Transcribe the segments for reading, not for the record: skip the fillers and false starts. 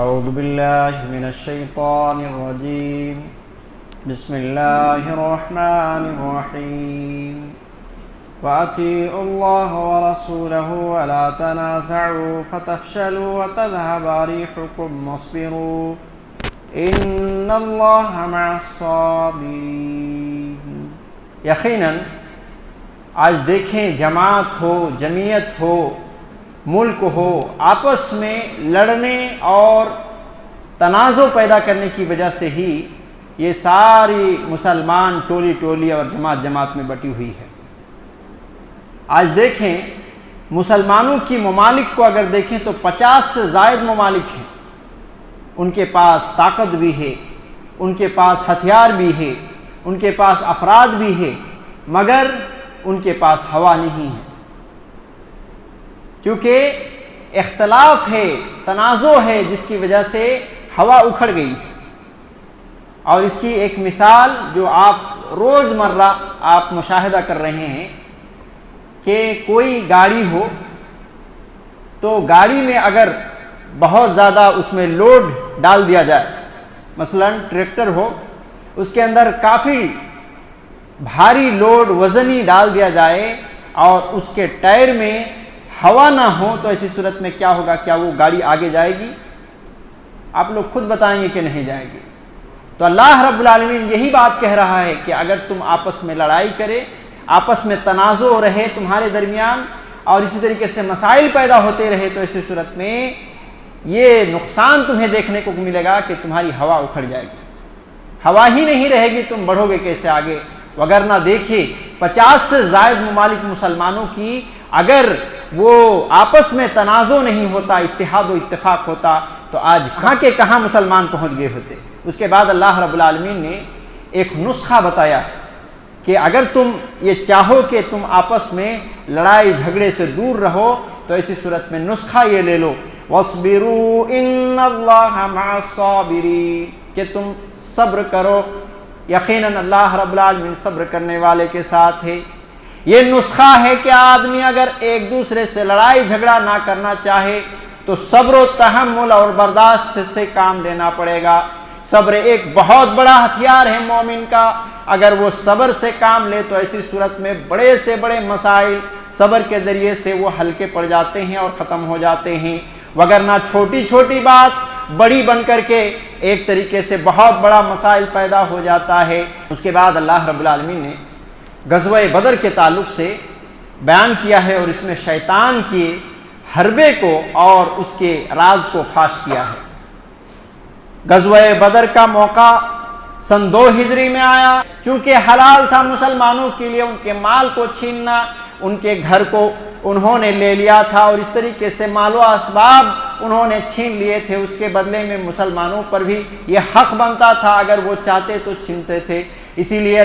اعوذ باللہ من الشیطان الرجیم بسم اللہ الرحمن الرحیم وَأَطِيعُوا اللَّهَ وَرَسُولَهُ وَلَا تَنَازَعُوا فَتَفْشَلُوا وَتَذْهَبَ رِيحُكُمْ وَاصْبِرُوا إِنَّ اللَّهَ مَعَ الصَّابِرِينَ۔ یقیناً آج دیکھیں جماعت ہو، جمعیت ہو، ملک ہو، آپس میں لڑنے اور تنازع پیدا کرنے کی وجہ سے ہی یہ ساری مسلمان ٹولی ٹولی اور جماعت جماعت میں بٹی ہوئی ہے۔ آج دیکھیں مسلمانوں کی ممالک کو اگر دیکھیں تو 50 سے زائد ممالک ہیں، ان کے پاس طاقت بھی ہے، ان کے پاس ہتھیار بھی ہے، ان کے پاس افراد بھی ہے، مگر ان کے پاس ہوا نہیں ہے، کیونکہ اختلاف ہے، تنازع ہے، جس کی وجہ سے ہوا اکھڑ گئی ہے۔ اور اس کی ایک مثال جو آپ روزمرہ آپ مشاہدہ کر رہے ہیں کہ کوئی گاڑی ہو تو گاڑی میں اگر بہت زیادہ اس میں لوڈ ڈال دیا جائے، مثلا ٹریکٹر ہو، اس کے اندر کافی بھاری لوڈ وزنی ڈال دیا جائے اور اس کے ٹائر میں ہوا نہ ہو تو ایسی صورت میں کیا ہوگا؟ کیا وہ گاڑی آگے جائے گی؟ آپ لوگ خود بتائیں گے کہ نہیں جائے گی۔ تو اللہ رب العالمین یہی بات کہہ رہا ہے کہ اگر تم آپس میں لڑائی کرے، آپس میں تنازع رہے تمہارے درمیان اور اسی طریقے سے مسائل پیدا ہوتے رہے تو ایسی صورت میں یہ نقصان تمہیں دیکھنے کو ملے گا کہ تمہاری ہوا اکھڑ جائے گی، ہوا ہی نہیں رہے گی، تم بڑھو گے کیسے آگے؟ وگرنہ دیکھیے 50 سے زائد ممالک مسلمانوں کی اگر وہ آپس میں تنازع نہیں ہوتا، اتحاد و اتفاق ہوتا تو آج کہاں کے کہاں مسلمان پہنچ گئے ہوتے۔ اس کے بعد اللہ رب العالمین نے ایک نسخہ بتایا کہ اگر تم یہ چاہو کہ تم آپس میں لڑائی جھگڑے سے دور رہو تو ایسی صورت میں نسخہ یہ لے لو، وَاصْبِرُوا إِنَّ اللَّهَ مَعَ الصَّابِرِينَ، کہ تم صبر کرو، یقیناً اللہ رب العالمین صبر کرنے والے کے ساتھ ہے۔ یہ نسخہ ہے کہ آدمی اگر ایک دوسرے سے لڑائی جھگڑا نہ کرنا چاہے تو صبر و تحمل اور برداشت سے کام لینا پڑے گا۔ صبر ایک بہت بڑا ہتھیار ہے مومن کا، اگر وہ صبر سے کام لے تو ایسی صورت میں بڑے سے بڑے مسائل صبر کے ذریعے سے وہ ہلکے پڑ جاتے ہیں اور ختم ہو جاتے ہیں، وگرنہ چھوٹی چھوٹی بات بڑی بن کر کے ایک طریقے سے بہت بڑا مسائل پیدا ہو جاتا ہے۔ اس کے بعد اللہ رب العالمین نے غزوہ بدر کے تعلق سے بیان کیا ہے اور اس میں شیطان کے حربے کو اور اس کے راز کو فاش کیا ہے۔ غزوہ بدر کا موقع سن 2 ہجری میں آیا، چونکہ حلال تھا مسلمانوں کے لیے ان کے مال کو چھیننا، ان کے گھر کو انہوں نے لے لیا تھا اور اس طریقے سے مال و اسباب انہوں نے چھین لیے تھے، اس کے بدلے میں مسلمانوں پر بھی یہ حق بنتا تھا، اگر وہ چاہتے تو چھینتے تھے، اسی لیے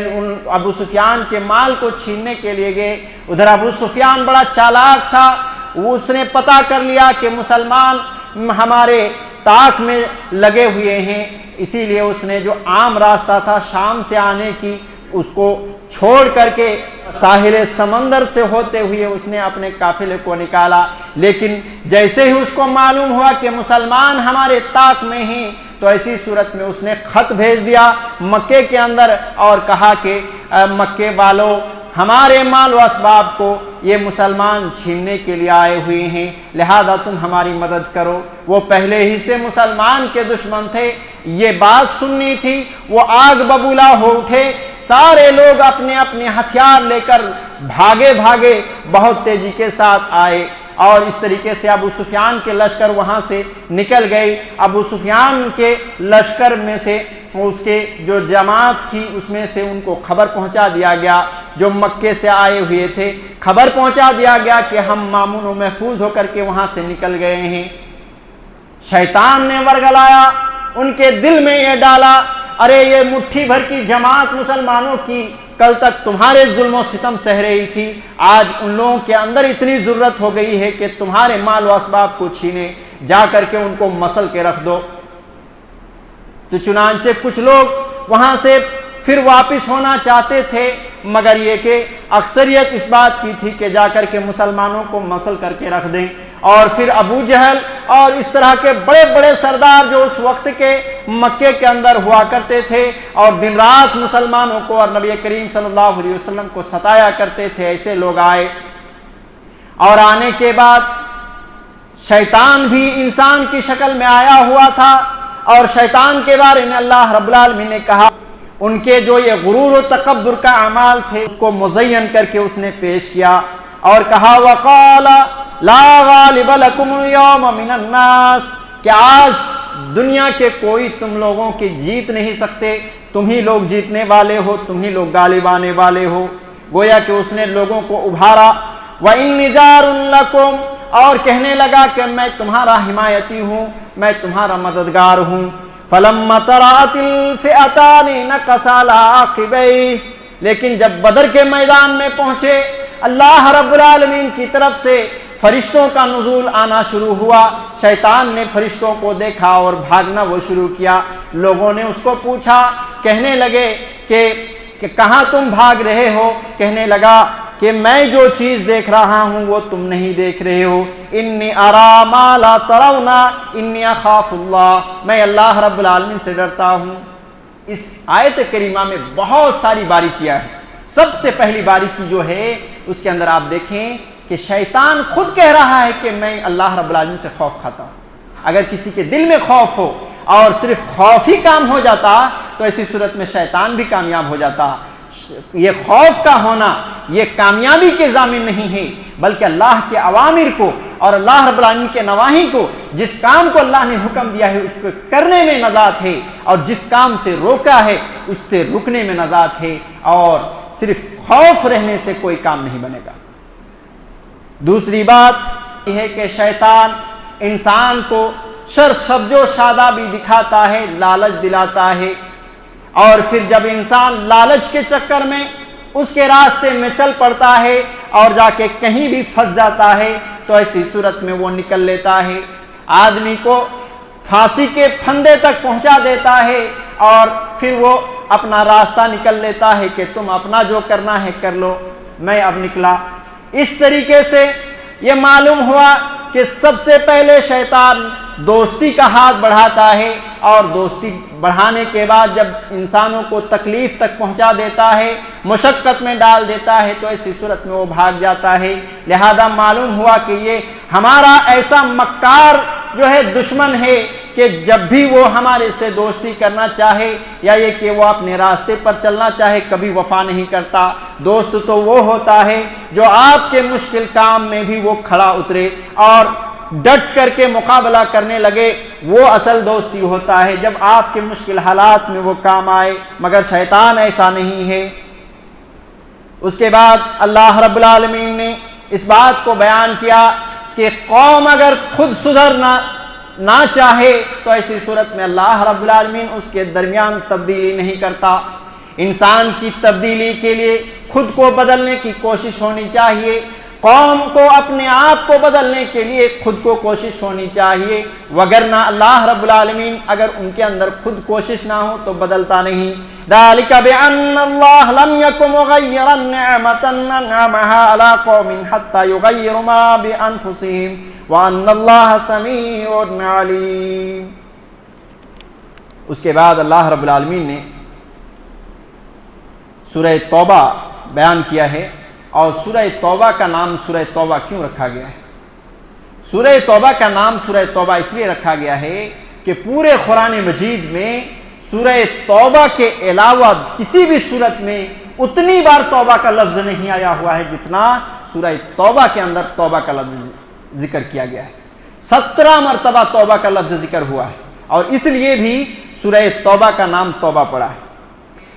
ابو سفیان کے مال کو چھیننے کے لیے گئے۔ ادھر ابو سفیان بڑا چالاک تھا، اس نے پتہ کر لیا کہ مسلمان ہمارے طاق میں لگے ہوئے ہیں، اسی لیے اس نے جو عام راستہ تھا شام سے آنے کی اس کو چھوڑ کر کے ساحل سمندر سے ہوتے ہوئے اس نے اپنے قافلے کو نکالا، لیکن جیسے ہی اس کو معلوم ہوا کہ مسلمان ہمارے طاق میں ہیں تو ایسی صورت میں اس نے خط بھیج دیا مکے کے اندر اور کہا کہ مکے والوں، ہمارے مال و اسباب کو یہ مسلمان چھیننے کے لیے آئے ہوئے ہیں، لہذا تم ہماری مدد کرو۔ وہ پہلے ہی سے مسلمان کے دشمن تھے، یہ بات سننی تھی، وہ آگ ببولا ہو اٹھے، سارے لوگ اپنے اپنے ہتھیار لے کر بھاگے بھاگے بہت تیزی کے ساتھ آئے اور اس طریقے سے ابو سفیان کے لشکر وہاں سے نکل گئی۔ ابو سفیان کے لشکر میں سے اس کے جو جماعت تھی اس میں سے ان کو خبر پہنچا دیا گیا، جو مکے سے آئے ہوئے تھے، خبر پہنچا دیا گیا کہ ہم مامون و محفوظ ہو کر کے وہاں سے نکل گئے ہیں۔ شیطان نے ورگلایا، ان کے دل میں یہ ڈالا، ارے یہ مٹھی بھر کی جماعت مسلمانوں کی کل تک تمہارے ظلم و ستم سہ رہی تھی، آج ان لوگوں کے اندر اتنی ضرورت ہو گئی ہے کہ تمہارے مال و اسباب کو چھینے، جا کر کے ان کو مسل کے رکھ دو۔ تو چنانچہ کچھ لوگ وہاں سے پھر واپس ہونا چاہتے تھے، مگر یہ کہ اکثریت اس بات کی تھی کہ جا کر کے مسلمانوں کو مسل کر کے رکھ دیں اور پھر ابو جہل اور اس طرح کے بڑے بڑے سردار جو اس وقت کے مکے کے اندر ہوا کرتے تھے اور دن رات مسلمانوں کو اور نبی کریم صلی اللہ علیہ وسلم کو ستایا کرتے تھے، ایسے لوگ آئے، اور آنے کے بعد شیطان بھی انسان کی شکل میں آیا ہوا تھا، اور شیطان کے بارے میں اللہ رب العالمین نے کہا ان کے جو یہ غرور و تکبر کا اعمال تھے اس کو مزین کر کے اس نے پیش کیا اور کہا وقال لا غالب لکم اليوم من الناس، کہ آج دنیا کے کوئی تم لوگوں کی جیت نہیں سکتے، تم ہی لوگ جیتنے والے ہو، تم ہی لوگ غالب آنے والے ہو۔ گویا کہ اس نے لوگوں کو ابھارا، وَإِنِّي جَارٌ لَكُمْ، اور کہنے لگا کہ میں تمہارا حمایتی ہوں، میں تمہارا مددگار ہوں۔ فَلَمَّا تَرَأَتِ الْفِئَتَانِ نَكَصَ عَلَىٰ عَقِبَيْهِ، لیکن جب بدر کے میدان میں پہنچے اللہ رب العالمین کی طرف سے فرشتوں کا نزول آنا شروع ہوا، شیطان نے فرشتوں کو دیکھا اور بھاگنا وہ شروع کیا۔ لوگوں نے اس کو پوچھا، کہنے لگے کہ کہاں تم بھاگ رہے ہو؟ کہنے لگا کہ میں جو چیز دیکھ رہا ہوں وہ تم نہیں دیکھ رہے ہو، انی ارا ما لا ترون انی اخاف اللہ، میں اللہ رب العالمین سے ڈرتا ہوں۔ اس آیت کریمہ میں بہت ساری باریکیاں ہیں۔ سب سے پہلی باریکی جو ہے اس کے اندر آپ دیکھیں کہ شیطان خود کہہ رہا ہے کہ میں اللہ رب العالمین سے خوف کھاتا ہوں۔ اگر کسی کے دل میں خوف ہو اور صرف خوف ہی کام ہو جاتا تو ایسی صورت میں شیطان بھی کامیاب ہو جاتا۔ یہ خوف کا ہونا یہ کامیابی کے ضامن نہیں ہے، بلکہ اللہ کے اوامر کو اور اللہ رب العالمین کے نواہی کو، جس کام کو اللہ نے حکم دیا ہے اس کو کرنے میں نجات ہے، اور جس کام سے روکا ہے اس سے رکنے میں نجات ہے، اور صرف خوف رہنے سے کوئی کام نہیں بنے گا۔ دوسری بات یہ ہے کہ شیطان انسان کو شر سبز و شادابی دکھاتا ہے، لالچ دلاتا ہے، اور پھر جب انسان لالچ کے چکر میں اس کے راستے میں چل پڑتا ہے اور جا کے کہیں بھی پھنس جاتا ہے تو ایسی صورت میں وہ نکل لیتا ہے، آدمی کو پھانسی کے پھندے تک پہنچا دیتا ہے، اور پھر وہ اپنا راستہ نکل لیتا ہے کہ تم اپنا جو کرنا ہے کر لو، میں اب نکلا۔ اس طریقے سے یہ معلوم ہوا کہ سب سے پہلے شیطان دوستی کا ہاتھ بڑھاتا ہے، اور دوستی بڑھانے کے بعد جب انسانوں کو تکلیف تک پہنچا دیتا ہے، مشقت میں ڈال دیتا ہے، تو ایسی صورت میں وہ بھاگ جاتا ہے۔ لہذا معلوم ہوا کہ یہ ہمارا ایسا مکار جو ہے دشمن ہے کہ جب بھی وہ ہمارے سے دوستی کرنا چاہے یا یہ کہ وہ اپنے راستے پر چلنا چاہے کبھی وفا نہیں کرتا۔ دوست تو وہ ہوتا ہے جو آپ کے مشکل کام میں بھی وہ کھڑا اترے اور ڈٹ کر کے مقابلہ کرنے لگے، وہ اصل دوستی ہوتا ہے جب آپ کے مشکل حالات میں وہ کام آئے، مگر شیطان ایسا نہیں ہے۔ اس کے بعد اللہ رب العالمین نے اس بات کو بیان کیا کہ قوم اگر خود سدھرنا نہ چاہے تو ایسی صورت میں اللہ رب العالمین اس کے درمیان تبدیلی نہیں کرتا۔ انسان کی تبدیلی کے لیے خود کو بدلنے کی کوشش ہونی چاہیے، قوم کو اپنے آپ کو بدلنے کے لیے خود کو کوشش ہونی چاہیے، وگرنہ اللہ رب العالمین اگر ان کے اندر خود کوشش نہ ہو تو بدلتا نہیں۔ ذَلِكَ بِأَنَّ اللَّهَ لَمْ يَكُنْ مُغَيِّرًا نِعْمَةً أَنْعَمَهَا عَلَىٰ قَوْمٍ حَتَّىٰ يُغَيِّرُوا مَا بِأَنفُسِهِمْ وَأَنَّ اللَّهَ سَمِيعٌ عَلِيمٌ۔ اس کے بعد اللہ رب العالمین نے سورہ توبہ بیان کیا ہے، اور سورہ توبہ کا نام سورہ توبہ کیوں رکھا گیا ہے؟ سورہ توبہ کا نام سورہ توبہ اس لیے رکھا گیا ہے کہ پورے قرآن مجید میں سورہ توبہ کے علاوہ کسی بھی صورت میں اتنی بار توبہ کا لفظ نہیں آیا ہوا ہے جتنا سورہ توبہ کے اندر توبہ کا لفظ ذکر کیا گیا ہے۔ 17 مرتبہ توبہ کا لفظ ذکر ہوا ہے، اور اس لیے بھی سورہ توبہ کا نام توبہ پڑا ہے۔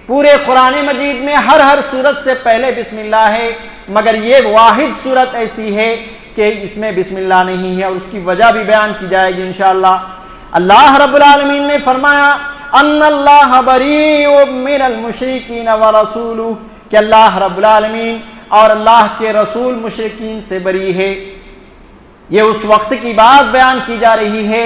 پورے قرآن مجید میں ہر صورت سے پہلے بسم اللہ ہے، مگر یہ واحد صورت ایسی ہے کہ اس میں بسم اللہ نہیں ہے، اور اس کی وجہ بھی بیان کی جائے گی انشاءاللہ۔ اللہ رب العالمین نے فرمایا ان اللہ بریء من المشرکین ورسولہ، کہ اللہ رب العالمین اور اللہ کے رسول مشرکین سے بری ہے۔ یہ اس وقت کی بات بیان کی جا رہی ہے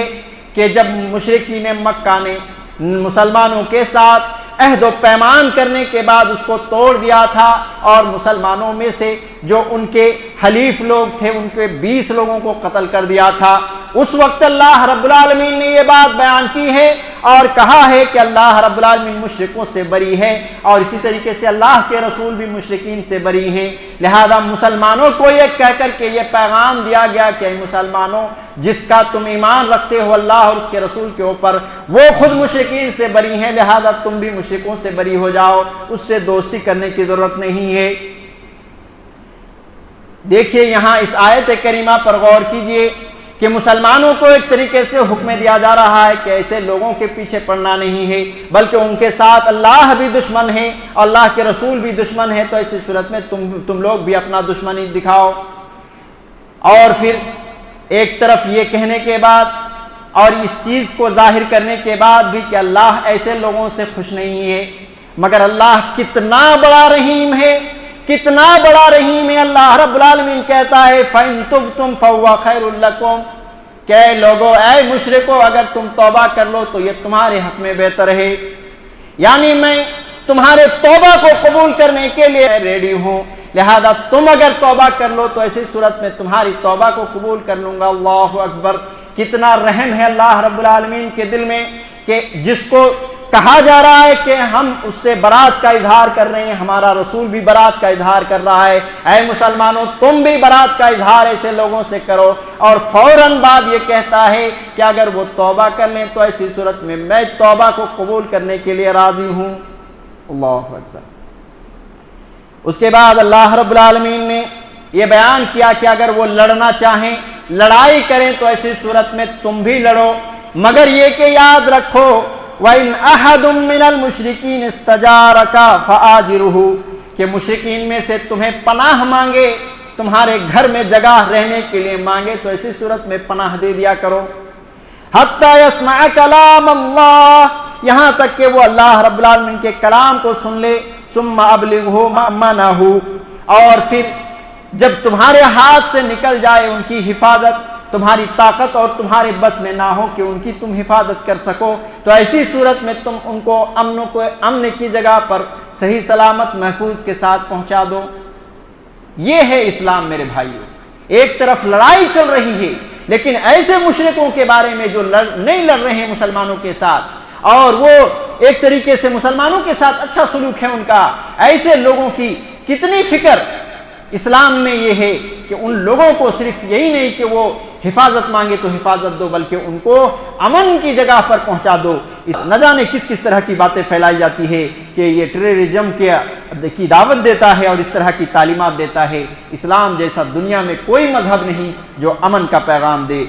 کہ جب مشرکین مکہ نے مسلمانوں کے ساتھ عہد و پیمان کرنے کے بعد اس کو توڑ دیا تھا، اور مسلمانوں میں سے جو ان کے حلیف لوگ تھے ان کے 20 لوگوں کو قتل کر دیا تھا۔ اس وقت اللہ رب العالمین نے یہ بات بیان کی ہے اور کہا ہے کہ اللہ رب العالمین مشرکوں سے بری ہے، اور اسی طریقے سے اللہ کے رسول بھی مشرکین سے بری ہیں۔ لہذا مسلمانوں کو یہ کہہ کر کے یہ پیغام دیا گیا کہ اے مسلمانوں، جس کا تم ایمان رکھتے ہو اللہ اور اس کے رسول کے اوپر، وہ خود مشرکین سے بری ہیں، لہذا تم بھی مشرکوں سے بری ہو جاؤ، اس سے دوستی کرنے کی ضرورت نہیں ہے۔ دیکھیے یہاں اس آیت کریمہ پر غور کیجئے کہ مسلمانوں کو ایک طریقے سے حکم دیا جا رہا ہے کہ ایسے لوگوں کے پیچھے پڑنا نہیں ہے، بلکہ ان کے ساتھ اللہ بھی دشمن ہے اور اللہ کے رسول بھی دشمن ہے، تو ایسی صورت میں تم لوگ بھی اپنا دشمنی دکھاؤ۔ اور پھر ایک طرف یہ کہنے کے بعد اور اس چیز کو ظاہر کرنے کے بعد بھی کہ اللہ ایسے لوگوں سے خوش نہیں ہے، مگر اللہ کتنا بڑا رحیم ہے، کتنا بڑا رحیم ہے۔ اللہ رب العالمین کہتا ہے فَإِن تُبْتُمْ فَهُوَ خَيْرٌ لَكُمْ، کہ اے لوگو، اے مشرکو، اگر تم توبہ کر لو تو یہ تمہارے حق میں بہتر ہے، یعنی میں تمہارے توبہ کو قبول کرنے کے لیے ریڈی ہوں، لہذا تم اگر توبہ کر لو تو ایسی صورت میں تمہاری توبہ کو قبول کر لوں گا۔ اللہ اکبر، کتنا رحم ہے اللہ رب العالمین کے دل میں کہ جس کو کہا جا رہا ہے کہ ہم اس سے برات کا اظہار کر رہے ہیں، ہمارا رسول بھی برات کا اظہار کر رہا ہے، اے مسلمانوں تم بھی برات کا اظہار ایسے لوگوں سے کرو، اور فوراً بعد یہ کہتا ہے کہ اگر وہ توبہ کر لیں تو ایسی صورت میں توبہ کو قبول کرنے کے لیے راضی ہوں۔ اللہ اکبر۔ اس کے بعد اللہ رب العالمین نے یہ بیان کیا کہ اگر وہ لڑنا چاہیں، لڑائی کریں، تو ایسی صورت میں تم بھی لڑو، مگر یہ کہ یاد رکھو وَإِنْ أَحَدٌ مِّنَ الْمُشْرِكِينَ اسْتَجَارَكَ فَآجِرُهُ، کہ مشرکین میں سے تمہیں پناہ مانگے، تمہارے گھر میں جگہ رہنے کے لیے مانگے، تو ایسی صورت میں پناہ دے دیا کرو۔ حَتَّى يَسْمَعَ كَلَامَ اللَّهِ، یہاں تک کہ وہ اللہ رب العالمین کے کلام کو سن لے۔ ثُمَّ أَبْلِغْهُ مَأْمَنَهُ، اور پھر جب تمہارے ہاتھ سے نکل جائے ان کی حفاظت، تمہاری طاقت اور تمہارے بس میں نہ ہو کہ ان کی تم حفاظت کر سکو، تو ایسی صورت میں تم ان کو امن کی جگہ پر صحیح سلامت محفوظ کے ساتھ پہنچا دو۔ یہ ہے اسلام میرے بھائیوں۔ ایک طرف لڑائی چل رہی ہے، لیکن ایسے مشرکوں کے بارے میں جو نہیں لڑ رہے ہیں مسلمانوں کے ساتھ، اور وہ ایک طریقے سے مسلمانوں کے ساتھ اچھا سلوک ہے ان کا، ایسے لوگوں کی کتنی فکر اسلام میں یہ ہے کہ ان لوگوں کو صرف یہی نہیں کہ وہ حفاظت مانگے تو حفاظت دو، بلکہ ان کو امن کی جگہ پر پہنچا دو۔ نہ جانے کس کس طرح کی باتیں پھیلائی جاتی ہے کہ یہ ٹیررزم کی دعوت دیتا ہے اور اس طرح کی تعلیمات دیتا ہے۔ اسلام جیسا دنیا میں کوئی مذہب نہیں جو امن کا پیغام دے۔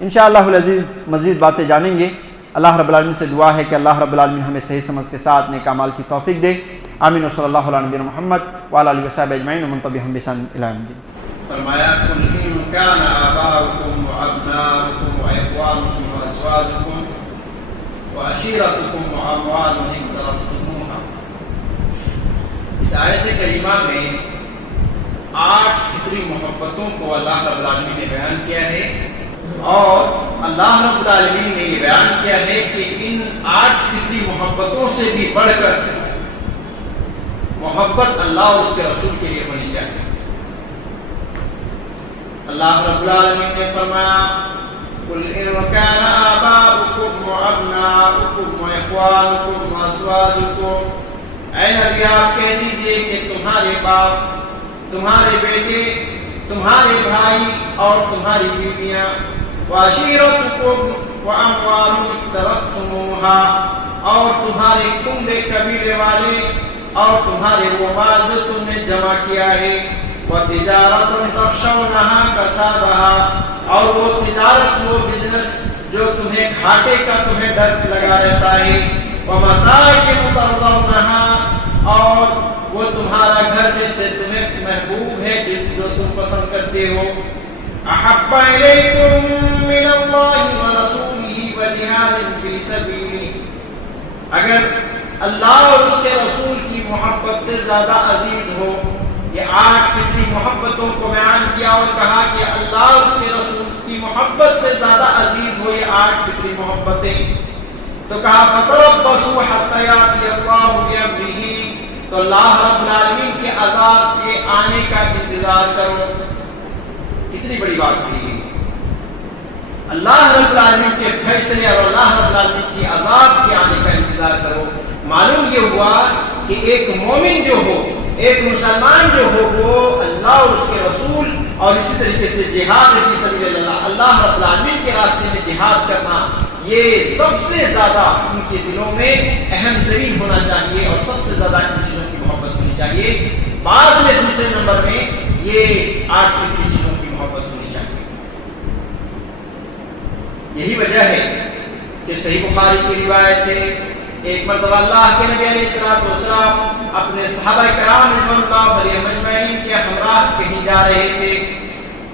انشاءاللہ العزیز مزید باتیں جانیں گے۔ اللہ رب العالمین سے دعا ہے کہ اللہ رب العالمین ہمیں صحیح سمجھ کے ساتھ نیک اعمال کی توفیق دے۔ آمین و صلی اللہ علیہ نبینا محمد وعلی آلہ وصحبہ اجمعین ومن تبعہم بإحسان الی یوم الدین۔ فرمایا قل ان کان آباؤکم وابناؤکم واخوانکم وازواجکم وعشیرتکم واموال اقترفتموها۔ اس آیت کریمہ میں 8 فطری محبتوں کو اللہ رب العالمین نے بیان کیا ہے، اور اللہ رب العالمین نے یہ بیان کیا ہے کہ ان 8 فطری محبتوں سے بھی بڑھ کر محبت اللہ اور اس کے رسول کے لیے ہونی چاہیے۔ اللہ رب العالمین نے فرمایا قل ان کان آباؤکم وابناؤکم واخوانکم وازواجکم، اے نبی آپ کہہ دیجئے کہ تمہارے باپ، تمہارے بیٹے، تمہارے بھائی اور تمہاری بیویاں، وعشیرتکم واموال اقترفتموها، اور تمہارے کنبے قبیلے والے اور تمہارے وہ مال جو تم نے جمع کیا ہے، وتجارت تخشونها کسادها، اور وہ تجارت، وہ بزنس جو تمہیں گھاٹے کا تمہیں ڈر لگا رہتا ہے، ومساکن ترضونها، اور وہ تمہارا گھر جس سے تمہیں محبوب ہے، جو تم پسند کرتے ہو، احب الیکم من اللہ ورسولہ وجہاد فی سبیلہ، اگر اللہ اور اس کے رسول کی محبت سے زیادہ عزیز ہو۔ یہ 8 فطری محبتوں کو بیان کیا اور کہا کہ اللہ اور اس کے رسول کی محبت سے زیادہ عزیز ہو یہ 8 فطری محبتیں، تو کہا فتربصوا حتی یاتی اللہ بامرہ، تو اللہ رب العالمین کے عذاب کے آنے کا انتظار کرو۔ کتنی بڑی بات کی گئی، اللہ رب العالمین کے فیصلے اور اللہ رب العالمین کی عذاب کے آنے کا انتظار کرو۔ معلوم یہ ہوا کہ ایک مومن جو ہو، ایک مسلمان جو ہو، وہ اللہ اور اس کے رسول اور اسی طریقے سے جہاد فی سبیل اللہ، اللہ رب العالمین کے راستے میں جہاد کرنا، یہ سب سے زیادہ ان کے دلوں میں اہم ترین ہونا چاہیے اور سب سے زیادہ ان چیزوں کی محبت ہونی چاہیے۔ بعد میں دوسرے نمبر میں یہ 8 فطری چیزوں کی محبت ہونی چاہیے۔ یہی وجہ ہے کہ صحیح بخاری کی روایت ہے، ایک مرتبہ اللہ کے نبی علیہ الصلوۃ والسلام اپنے صحابہ کرام رضوان اللہ علیہم اجمعین کے ہمراہ کہیں جا رہے تھے۔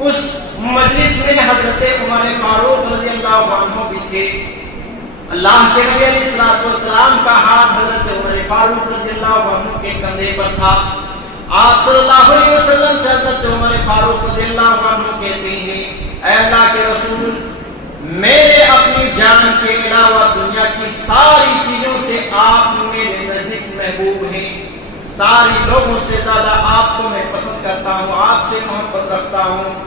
اس مجلس میں حضرت عمر فاروق رضی اللہ عنہ بھی تھے۔ اللہ کے نبی علیہ الصلوۃ والسلام کا ہاتھ حضرت عمر فاروق رضی اللہ عنہ کے کندھے پر تھا۔ آپ صلی اللہ علیہ وسلم سے حضرت عمر فاروق رضی اللہ عنہ کہتے ہیں، اے اللہ کے رسول، میرے اپنی جان کے علاوہ دنیا کی ساری چیزوں سے آپ میرے نزدیک محبوب ہیں، ساری لوگوں سے زیادہ آپ کو میں پسند کرتا ہوں، آپ سے محبت رکھتا ہوں۔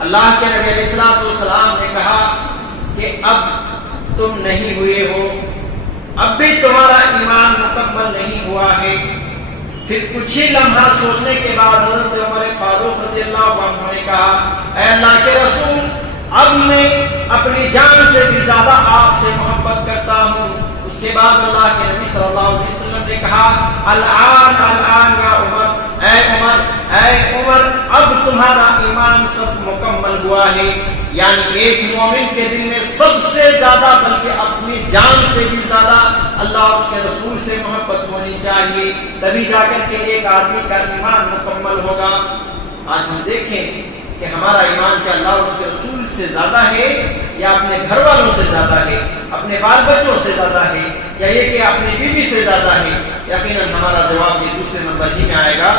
اللہ کے نبی علیہ الصلوۃ والسلام نے کہا کہ اب تم نہیں ہوئے ہو، اب بھی تمہارا ایمان مکمل نہیں ہوا ہے۔ پھر کچھ ہی لمحہ سوچنے کے بعد حضرت عمر فاروق رضی اللہ عنہ نے کہا، اے اللہ کے رسول، اب میں اپنی جان سے بھی زیادہ آپ سے محبت کرتا ہوں۔ اس کے بعد اللہ کے نبی صلی اللہ علیہ وسلم نے کہا، الآن الآن یا عمر، اے عمر، اے عمر، اب تمہارا ایمان سب مکمل ہوا ہے۔ یعنی ایک مومن کے دل میں سب سے زیادہ بلکہ اپنی جان سے بھی زیادہ اللہ اور اس کے رسول سے محبت ہونی چاہیے، تبھی جا کر کے ایک آدمی کا ایمان مکمل ہوگا۔ آج ہم دیکھیں کہ ہمارا ایمان کیا اللہ اور اس کے رسول سے زیادہ ہے یا اپنے گھر والوں سے زیادہ ہے، اپنے بال بچوں سے زیادہ ہے، یا یہ کہ اپنی بیوی سے زیادہ ہے؟ یقیناً ہمارا جواب یہ دوسرے نمبر ہی میں آئے گا۔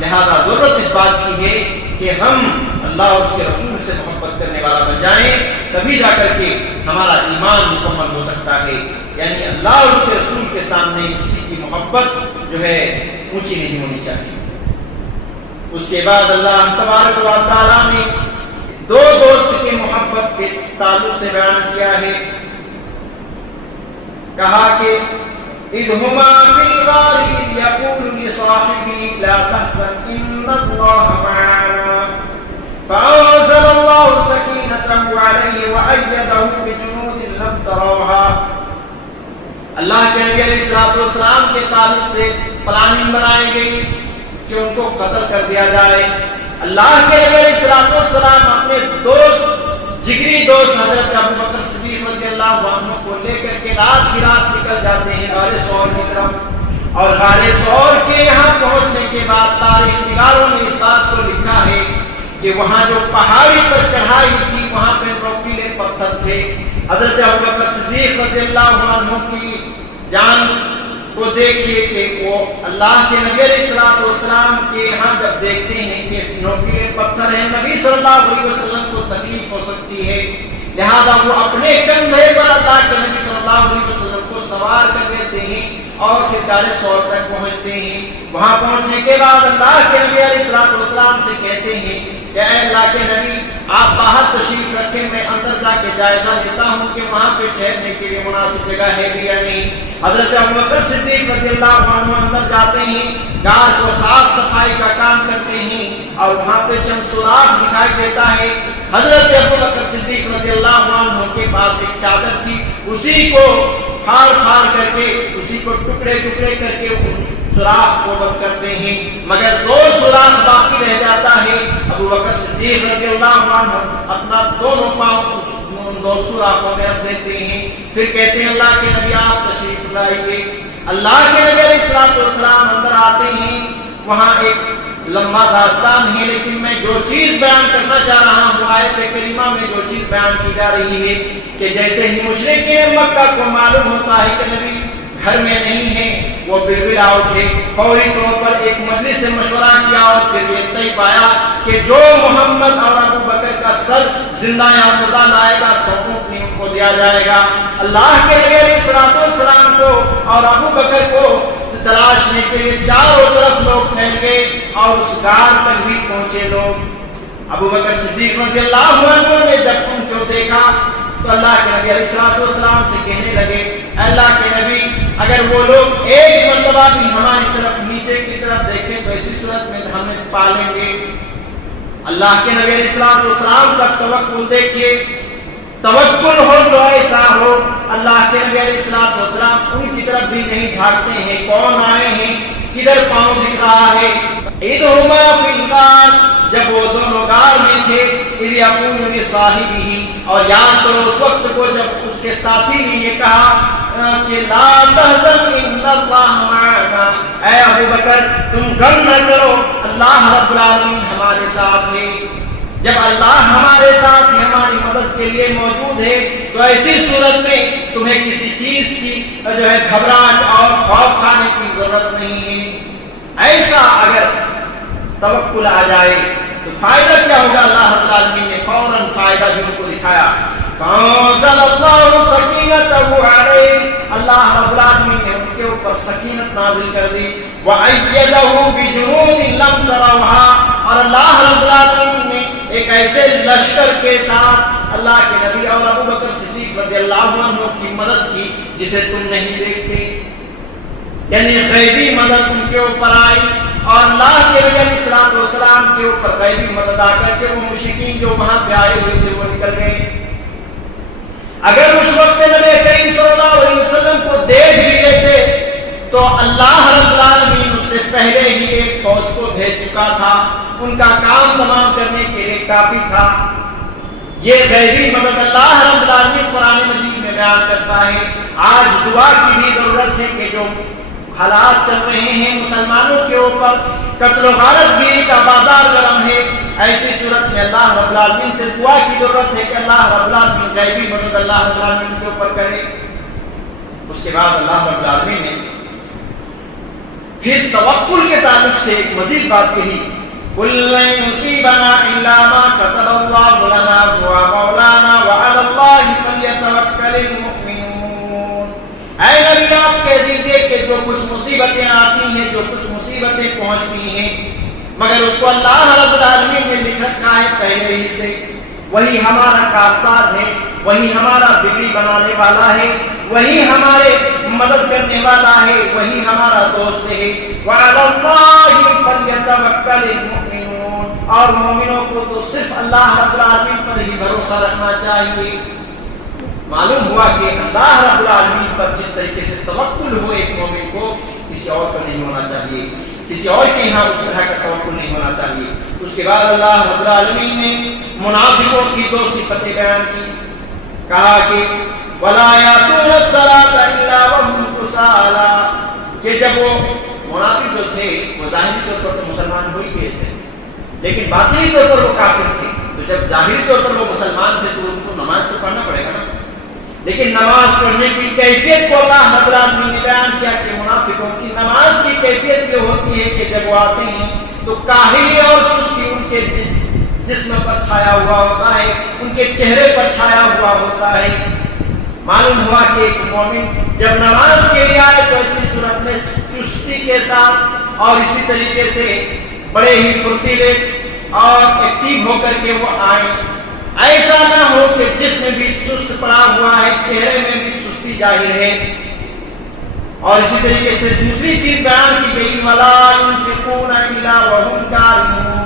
لہذا ضرورت اس بات کی ہے کہ ہم اللہ اور اس کے رسول سے محبت کرنے والا بن جائیں، تبھی جا کر کے ہمارا ایمان مکمل ہو سکتا ہے۔ یعنی اللہ اور اس کے رسول کے سامنے کسی کی محبت جو ہے اونچی نہیں ہونی چاہیے۔ اس کے بعد اللہ تبارک و تعالیٰ نے 2 دوست کی محبت کے تعلق سے بیان کیا ہے، کہا کہ اذ هما في الغار اذ يقول لصاحبه لا تحزن ان الله معنا فأنزل الله سكينته عليه وأيده بجنود لم تروها۔ اللہ کے نبی علیہ الصلوۃ والسلام کے تعلق سے پلاننگ بنائی گئی کہ ان کو قتل کر دیا جائے۔ اللہ کے نبی علیہ الصلوۃ والسلام اپنے دوست، جگری دوست حضرت ابوبکر صدیق رضی اللہ عنہ کو لے کر کے رات کی رات نکل جاتے ہیں غار ثور کی طرف، اور غار ثور کے یہاں پہنچنے کے بعد تاریخ نگاروں نے اس بات کو لکھا ہے کہ وہاں جو پہاڑی پر چڑھائی تھی وہاں پہ نوکیلے پتھر تھے۔ حضرت ابوبکر صدیق رضی اللہ عنہ کی جان کو دیکھیے کہ وہ اللہ کے نبی علیہ الصلوۃ والسلام کے یہاں جب دیکھتے ہیں کہ نوکیلے پتھر ہیں، نبی صلی اللہ علیہ وسلم کو تکلیف ہو سکتی ہے، لہذا وہ اپنے کندھے پر اللہ کے نبی صلی اللہ علیہ وسلم کو سوار کر لیتے ہیں اور پھر غار ثور تک پہنچتے ہیں۔ وہاں پہنچنے کے بعد اللہ کے نبی علیہ الصلوۃ والسلام سے کہتے ہیں کہ اے اللہ کے نبی، آپ باہر تشریف رکھیں، میں اندر جا کے جائزہ لیتا ہوں کہ وہاں پہ ٹھہرنے کے لیے مناسب جگہ ہے بھی یا نہیں۔ حضرت ابوبکر صدیق رضی اللہ عنہ اندر جاتے ہیں، غار کو صاف صفائی کا کام کرتے ہیں اور وہاں پہ چند سوراخ دکھائی دیتا ہے۔ حضرت ابوبکر صدیق رضی اللہ عنہ کے پاس ایک چادر تھی، اسی کو پھاڑ پھاڑ کر کے، اسی کو ٹکڑے ٹکڑے کر کے سوراخ کو بند کرتے ہیں، مگر 2 سوراخ باقی رہ جاتا ہے۔ ابوبکر صدیق رضی اللہ عنہ اپنا دونوں پاؤں ان 2 سوراخوں میں رکھ دیتے ہیں، پھر کہتے ہیں اللہ کے نبی آپ تشریف لائیے۔ اللہ کے نبی علیہ الصلوۃ والسلام اندر آتے ہیں، وہاں ایک لمبا داستان ہے، لیکن میں جو چیز بیان کرنا چاہ رہا ہوں آیت کریمہ میں جو چیز بیان کی جا رہی ہے کہ جیسے ہی مشرکین مکہ کو معلوم ہوتا ہے کہ نبی گھر میں نہیں ہیں وہ بالکل اٹھے، فوری طور پر ایک مجلس سے مشورہ کیا اور پھر یہ طے پایا کہ جو محمد اور ابو بکر کا سر زندہ یا مردہ لائے گا سب اپنی ان کو دیا جائے گا۔ اللہ کے نبی علیہ السلام کو اور ابو بکر کو تلاشنے کے لیے چاروں طرف لوگ پھیل گئے اور اس غار تک بھی پہنچے لوگ۔ ابو بکر صدیق رضی اللہ عنہ نے جب ان کو دیکھا تو اللہ کے نبی علیہ السلام سے کہنے لگے، اے اللہ کے نبی اگر وہ لوگ ایک مرتبہ بھی ہماری طرف نیچے کی طرف دیکھیں تو اسی صورت میں ہمیں پالیں گے۔ اللہ کے نبی علیہ السلام کا توکل دیکھیے، توکل ہو تو ایسا ہو، اللہ کے نبی علیہ السلام ان کی طرف بھی نہیں جھانکتے ہیں کون آئے ہیں، کدھر پاؤں دکھ رہا ہے۔ اِذْهُمَا فِي الْغَارِ جب وہ دونوں غار میں تھے، اِذْ يَقُولُ لِصَاحِبِهِ اور یاد کرو اس وقت کو جب اس کے ساتھی نے یہ کہا کہ لا تحزن ان اللہ معنا، اے ابو بکر تم غم نہ کرو، اللہ رب العالمین ہمارے ساتھ ہے۔ جب اللہ ہمارے ساتھ ہے، ہماری مدد کے لیے موجود ہے، تو ایسی صورت میں تمہیں کسی چیز کی جو ہے گھبراہٹ اور خوف کھانے کی ضرورت نہیں ہے۔ ایسا اگر توکل آ جائے تو فائدہ کیا ہوگا؟ اللہ رب العالمین نے فوراً فائدہ بھی ان کو دکھایا۔ فَأَنزَلَ اللَّهُ سَكِينَتَهُ عَلَيْهِ اللہ رب العالمین نے ان کے اوپر سکینت نازل کر دی۔ وَأَيَّدَهُ بِجُنُودٍ لَّمْ تَرَوْهَا اور اللہ رب العالمین نے ایک ایسے لشکر کے ساتھ اللہ کے نبی اور ابو بکر صدیق رضی اللہ عنہ کی مدد کی جسے تم نہیں دیکھتے، یعنی غیبی مدد ان کے اوپر آئی اور اللہ کے نبی علیہ السلام کے اوپر غیبی مدد آ کر کے وہ مشرکین جو وہاں پہ آئے ہوئے تھے وہ نکل گئے۔ اگر اس وقت نبی کریم صلی اللہ علیہ وسلم کو دیکھ بھی لیتے تو اللہ رب العالمین اس سے پہلے ہی ایک فوج کو بھیج چکا تھا، ان کا کام تمام کرنے کے لیے کافی تھا۔ یہ غیبی مدد اللہ رب العالمین قرآن مجید میں بیان کرتا ہے۔ آج دعا کی بھی ضرورت ہے کہ جو حالات چل رہے ہیں مسلمانوں کے اوپر، قتل و غارت گیری کا بازار گرم ہے، ایسی صورت میں اللہ رب العالمین سے دعا کی ضرورت ہے کہ اللہ رب العالمین غیبی مدد اللہ رب العالمین کے اوپر کرے۔ اس کے بعد اللہ رب العالمین نے پھر توکل کے تعلق سے ایک مزید بات کہی، قُل لَّن يُصِيبَنَا إِلَّا مَا كَتَبَ اللَّهُ لَنَا هُوَ مَوْلَانَا وَعَلَى اللَّهِ فَلْيَتَوَكَّلِ الْمُؤْمِنُونَ۔ اے نبی آپ کہہ دیجئے کہ جو کچھ مصیبتیں آتی ہیں، جو کچھ مصیبتیں پہنچتی ہیں، مگر اس کو اللہ رب العالمین نے لکھ رکھا ہے پہلے ہی سے، وہی ہمارا کارساز ہے، وہی ہمارا بگڑی بنانے والا ہے، وہی ہمارے مدد کرنے والا ہے، وہی ہمارا دوست ہے۔ وَعَلَى اللَّهِ فَلْيَتَوَكَّلِ الْمُؤْمِنُونَ اور مومنوں کو تو صرف اللہ رب العالمین پر ہی بھروسہ رکھنا چاہیے۔ معلوم ہوا کہ اللہ رب العالمین پر جس طریقے سے توکل ہو ایک مومن کو، کسی اور پر نہیں ہونا چاہیے، کسی اور کے یہاں اس طرح کا توکل نہیں ہونا چاہیے۔ اس کے بعد اللہ رب العالمین نے منافقوں کی دو صفتیں بیان کی، کہا کہ وَلَا يَأْتُونَ الصَّلَاةَ إِلَّا وَهُمْ كُسَالَىٰ کہ جب وہ منافق جو تھے وہ ظاہری طور پر تو مسلمان ہو ہی گئے تھے، لیکن باطنی طور پر وہ کافر تھے، تو جب ظاہری طور پر وہ مسلمان تھے تو ان کو نماز تو پڑھنا پڑے گا نا، لیکن نماز پڑھنے کی کیفیت کو اللہ رب العالمین نے بیان کیا کہ منافقوں کی نماز کی کیفیت یہ ہوتی ہے کہ جب وہ آتے ہیں تو کاہلی اور سستی ان کے جسم پر چھایا ہوا ہوتا ہے، ان کے چہرے پر چھایا ہوا ہوتا ہے۔ معلوم ہوا کہ ایک مومن جب نماز کے لیے آئے تو اسی صورت میں چستی کے ساتھ اور اسی طریقے سے بڑے ہی پھرتیلے اور ایکٹیو ہو کر کے وہ آئیں، ایسا نہ ہو کہ جسم بھی سست پڑا ہوا ہے، چہرے میں بھی سستی ظاہر ہے۔ اور اسی طریقے سے دوسری چیز بیان کی گئی وَلَا يُنْفِقُونَ إِلَّا وَهُمْ كَارِهُونَ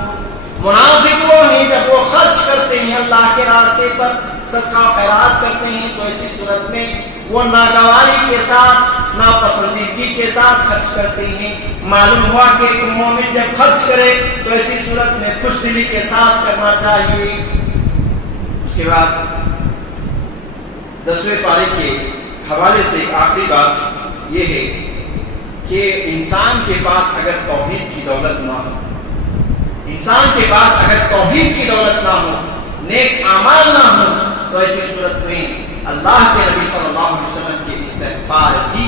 منافق وہ ہیں جب وہ خرچ کرتے ہیں اللہ کے راستے پر، صدقہ خیرات کرتے ہیں تو اسی صورت میں وہ ناگواری کے ساتھ، ناپسندیدگی کے ساتھ خرچ کرتے ہیں۔ معلوم ہوا کہ ایک مومن جب خرچ کرے تو اسی صورت میں خوش دلی کے ساتھ کرنا چاہیے۔ اس کے بعد 10ویں پارے کے حوالے سے ایک آخری بات یہ ہے کہ انسان کے پاس اگر توحید کی دولت نہ ہو، انسان کے پاس اگر توحید کی دولت نہ ہو، نیک اعمال نہ ہو، تو ایسی صورت میں اللہ کے نبی صلی اللہ علیہ وسلم کے استغفار ہی